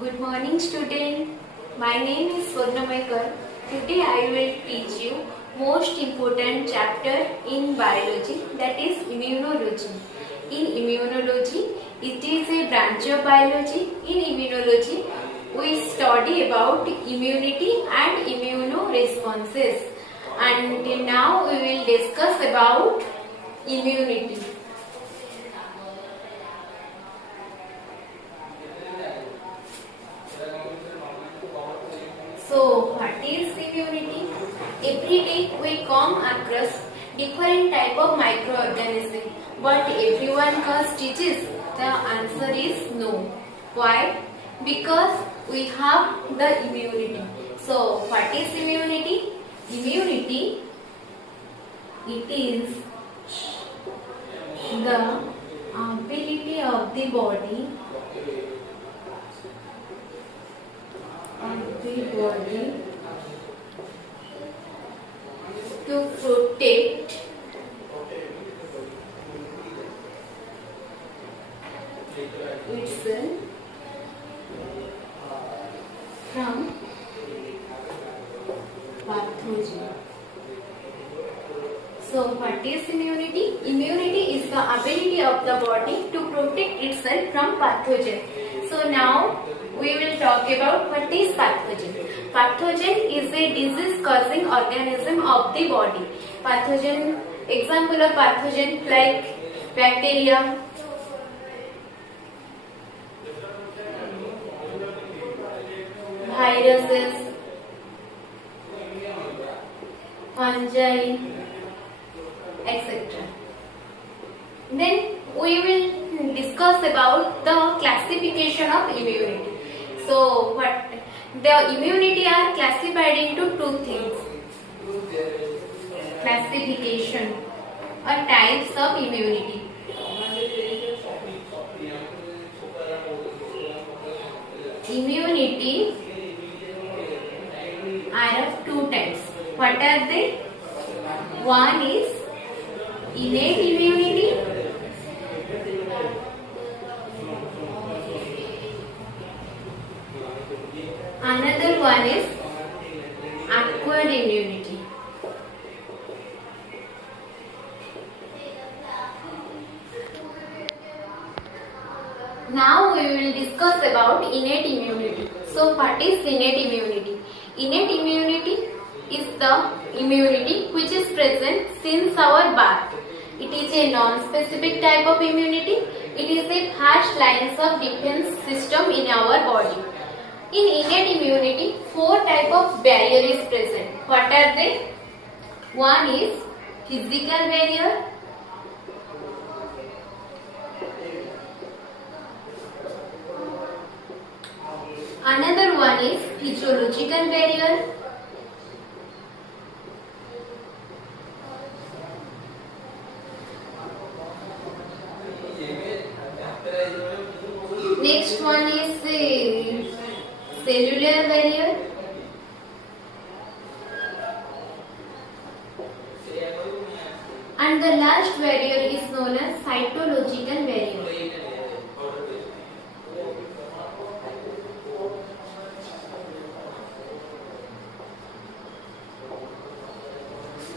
Good morning student. My name is Swarnamaikar. Today I will teach you most important chapter in biology, that is immunology. In immunology, it is a branch of biology. In immunology, we study about immunity and immunoresponses. And now we will discuss about immunity. So, what is immunity? Every day we come across different type of microorganism, but everyone cause disease. The answer is no. Why? Because we have the immunity. So, what is immunity? Immunity, it is the ability of the body to protect itself from pathogen. So what is immunity? Immunity is the ability of the body to protect itself from pathogen. So now we will talk about what is pathogen. Pathogen is a disease causing organism of the body. Pathogen, example of pathogen like bacteria, viruses, fungi, etc. Then we will discuss about the classification of immunity. So what the immunity are classified into two things. Classification or types of immunity. Immunity are of two types. What are they? One is innate immunity, another one is acquired immunity. Now we will discuss about innate immunity. So what is innate immunity? Innate immunity is the immunity which is present since our birth. It is a non-specific type of immunity. It is a first lines of defense system in our body. In innate immunity, four type of barrier is present. What are they? One is physical barrier, another one is physiological barrier, next one is cellular barrier, and the last barrier is known as cytological barrier.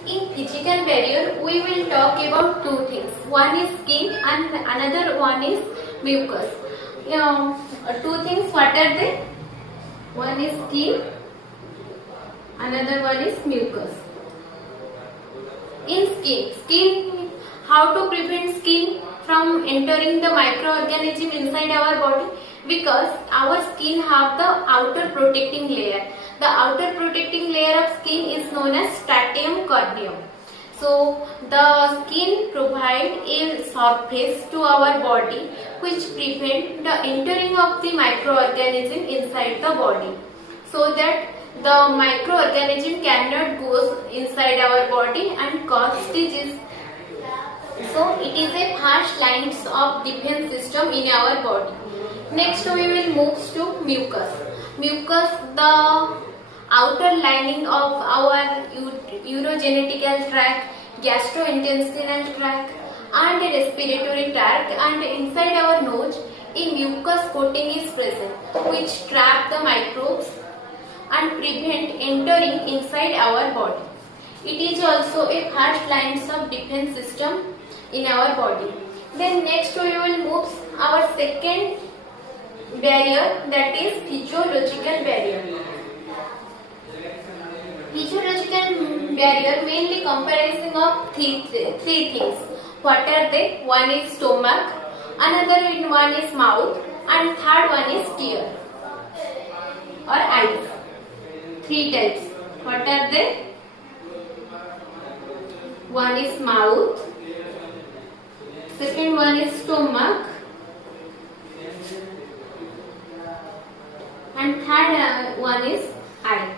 In physical barrier, we will talk about two things. One is skin and another one is mucus. Two things, what are they? One is skin, another one is mucus. In skin, how to prevent skin from entering the microorganism inside our body? Because our skin have the outer protecting layer. The outer protecting layer of skin is known as stratum corneum. So the skin provide a surface to our body which prevent the entering of the microorganism inside the body, so that the microorganism cannot go inside our body and cause disease. So it is a first lines of defense system in our body. Next we will move to mucus. Mucus, the outer lining of our urogenitical tract, gastrointestinal tract and respiratory tract, and inside our nose a mucus coating is present which trap the microbes and prevent entering inside our body. It is also a first line of defense system in our body. Then next we will move our second barrier, that is physiological barrier. Physiological barrier mainly comprising of three things. What are they? One is stomach, another one is mouth, and third one is tear or eyes. Three types. What are they? One is mouth, second one is stomach, and third one is eye.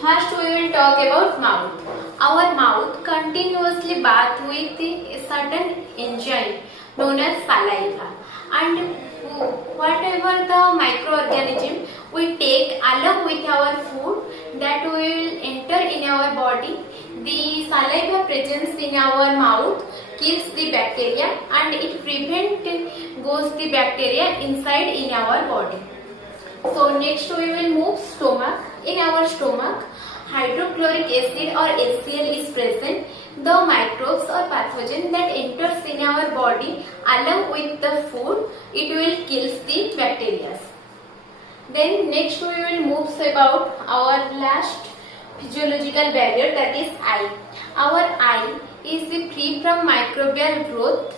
First we will talk about mouth. Our mouth continuously bath with a certain enzyme known as saliva, and whatever the microorganism we take along with our food that will enter in our body, the saliva presence in our mouth kills the bacteria and it goes the bacteria inside in our body. So next we will move stomach. In our stomach, hydrochloric acid or HCl is present. The microbes or pathogen that enters in our body along with the food, it will kill the bacteria. Then next we will move about our last physiological barrier, that is eye. Our eye is free from microbial growth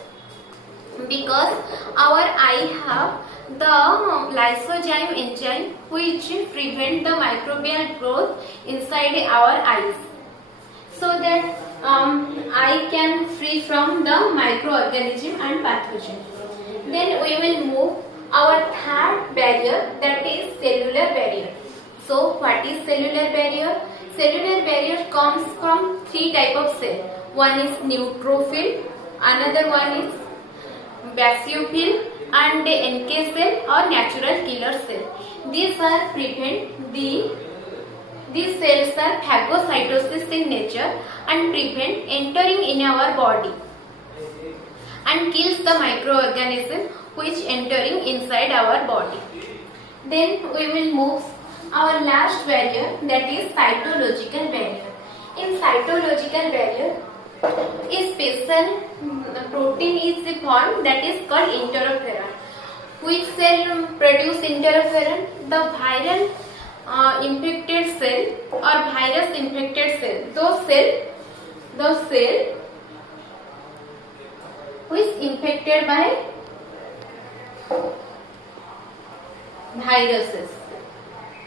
because our eye have the lysozyme enzyme which prevent the microbial growth inside our eyes, so that eye can free from the microorganism and pathogen. Then we will move our third barrier, that is cellular barrier. So what is cellular barrier? Cellular barrier comes from three type of cell. One is neutrophil, another one is basophil, and NK cell or natural killer cell. These cells are phagocytosis in nature and prevent entering in our body and kills the microorganism which entering inside our body. Then we will move our last barrier, that is cytological barrier. In cytological barrier, a special protein is formed that is called interferon. Which cell produce interferon? The viral infected cell or virus infected cell. Those cell who is infected by viruses.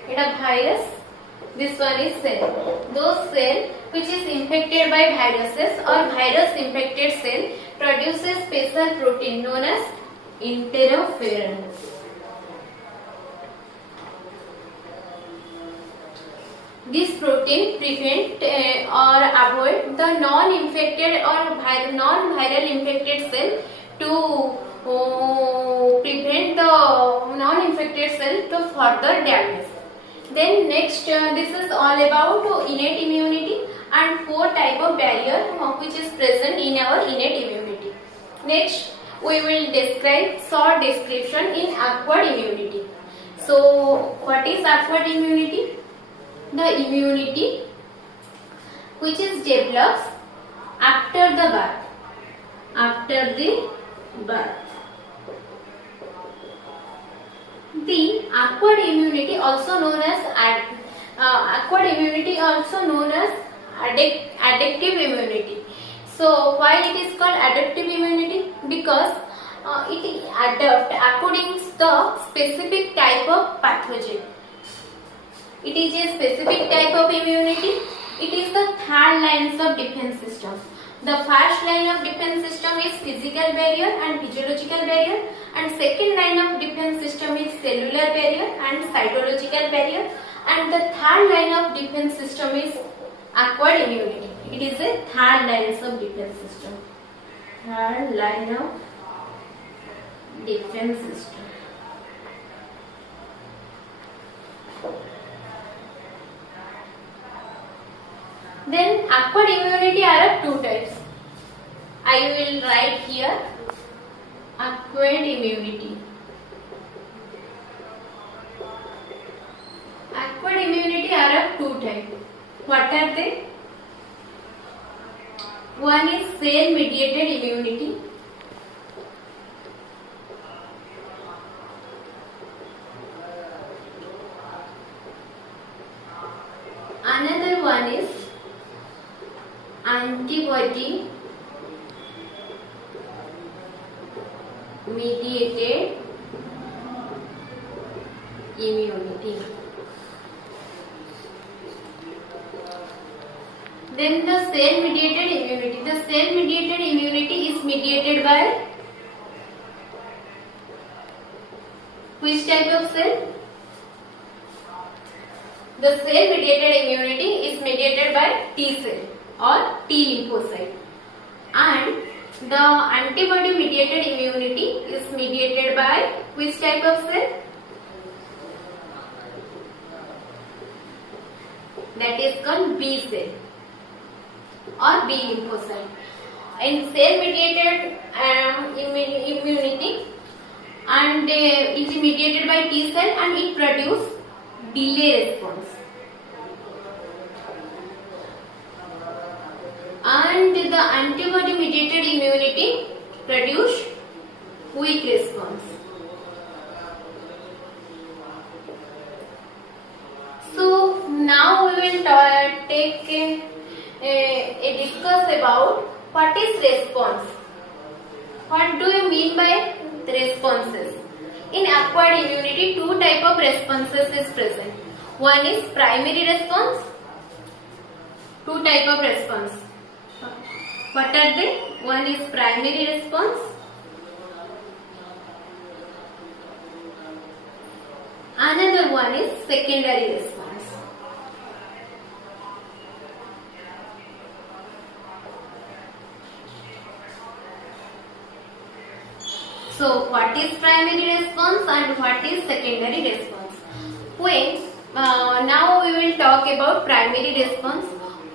It a virus. This one is cell. Those cell which is infected by viruses or virus infected cell produces special protein known as interferon. This protein prevent or avoid the non-infected or non-viral infected cell to prevent the non-infected cell to further damage. Then next, this is all about innate immunity and four type of barrier which is present in our innate immunity. Next, we will describe short description in acquired immunity. So, what is acquired immunity? The immunity which is develops after the birth. After the birth. The acquired immunity also known as adaptive immunity. So why it is called adaptive immunity? Because it adapts according to the specific type of pathogen. It is a specific type of immunity. It is the third lines of defense system. The first line of defense system is physical barrier and physiological barrier, and second line of defense system is cellular barrier and cytological barrier, and the third line of defense system is acquired immunity. It is a third lines of defense system. Third line of defense system. Then acquired immunity are of two types. I will write here. Acquired immunity. Acquired immunity are of two types. What are they? One is cell mediated immunity. Another one is antibody mediated immunity. Then the cell mediated immunity. The cell mediated immunity is mediated by which type of cell? The cell mediated immunity is mediated by T cell or T lymphocyte, and the antibody mediated immunity is mediated by which type of cell? That is called B cell or B lymphocyte. In cell mediated immunity, and it is mediated by T cell and it produces delay response. And the antibody mediated immunity produce weak response. So now we will discuss about what is response. What do you mean by responses? In acquired immunity, two type of responses is present. One is primary response. Two type of response. What are they? One is primary response. Another one is secondary response. So what is primary response and what is secondary response? When now we will talk about primary response.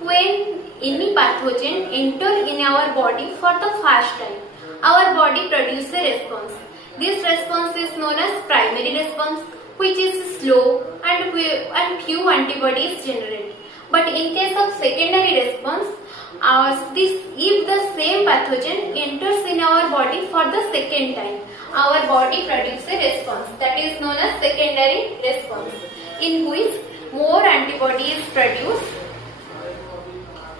When any pathogen enter in our body for the first time, our body produces a response. This response is known as primary response, which is slow and few antibodies generate. But in case of secondary response, if the same pathogen enters in our body for the second time, our body produces a response that is known as secondary response, in which more antibody is produced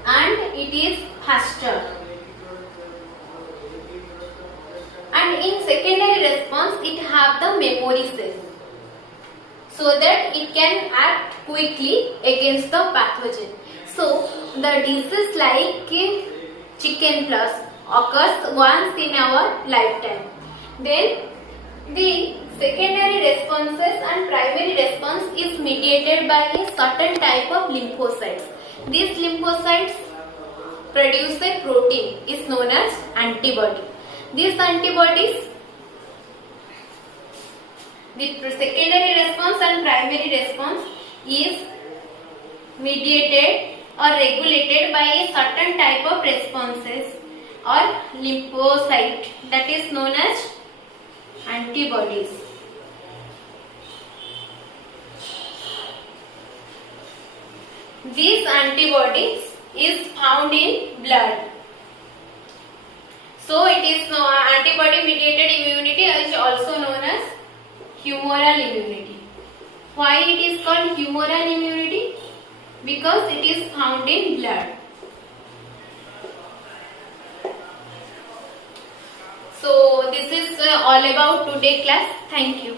and it is faster. And in secondary response, it have the memory cell, so that it can act quickly against the pathogen. So the disease like chickenpox occurs once in our lifetime. Then the secondary responses and primary response is mediated by a certain type of lymphocytes. These lymphocytes produce a protein is known as antibody. These antibodies, the secondary response and primary response is mediated or regulated by a certain type of responses or lymphocyte that is known as antibodies. These antibodies is found in blood. So it is antibody mediated immunity is also known as humoral immunity. Why it is called humoral immunity? Because it is found in blood. So this is all about today's class. Thank you.